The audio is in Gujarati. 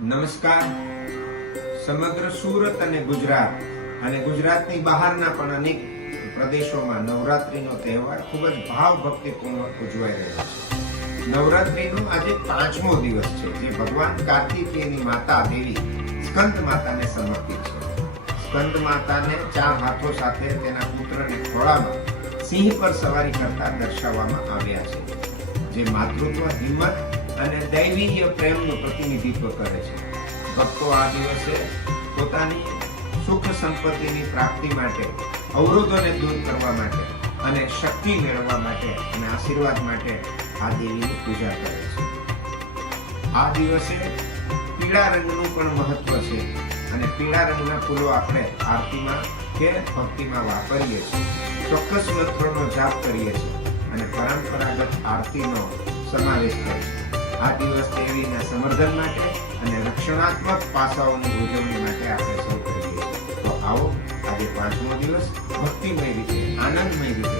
નમસ્કાર. સમગ્ર સુરત અને ગુજરાત અને ગુજરાતની બહારના પણ અનેક પ્રદેશોમાં નવરાત્રીનો તહેવાર ખૂબ જ ભાવભક્તિપૂર્વક ઉજવાઈ રહ્યો છે. નવરાત્રીનો આજે 5મો દિવસ છે, જે ભગવાન કાર્તિકેયની માતા દેવી સ્કંદ માતાને સમર્પિત છે. સ્કંદ માતાને 4 હાથો સાથે તેના પુત્રને ખોળામાં સિંહ પર સવારી કરતા દર્શાવવામાં આવ્યા છે, જે માતૃત્વ, હિંમત અને દૈવીય પ્રેમનું પ્રતિનિધિત્વ કરે છે. ભક્તો આ દિવસે પોતાની સુખ સંપત્તિની પ્રાપ્તિ માટે, અવરોધોને દૂર કરવા માટે અને શક્તિ મેળવવા માટે અને આશીર્વાદ માટે આ દેવીની પૂજા કરે છે. આ દિવસે પીળા રંગનું પણ મહત્વ છે અને પીળા રંગના ફૂલો આપણે આરતીમાં કે ભક્તિમાં વાપરીએ છીએ. ચોક્કસ મંત્રોનો જાપ કરીએ છીએ અને પરંપરાગત આરતીનો સમાવેશ કરે છે. આ દિવસ દેવીના સંવર્ધન માટે અને રક્ષણાત્મક પાસાઓની ઉજવણી માટે આપણે સૌ કરીએ છીએ. તો આવો આજે 5મો દિવસ ભક્તિમય રીતે, આનંદમય રીતે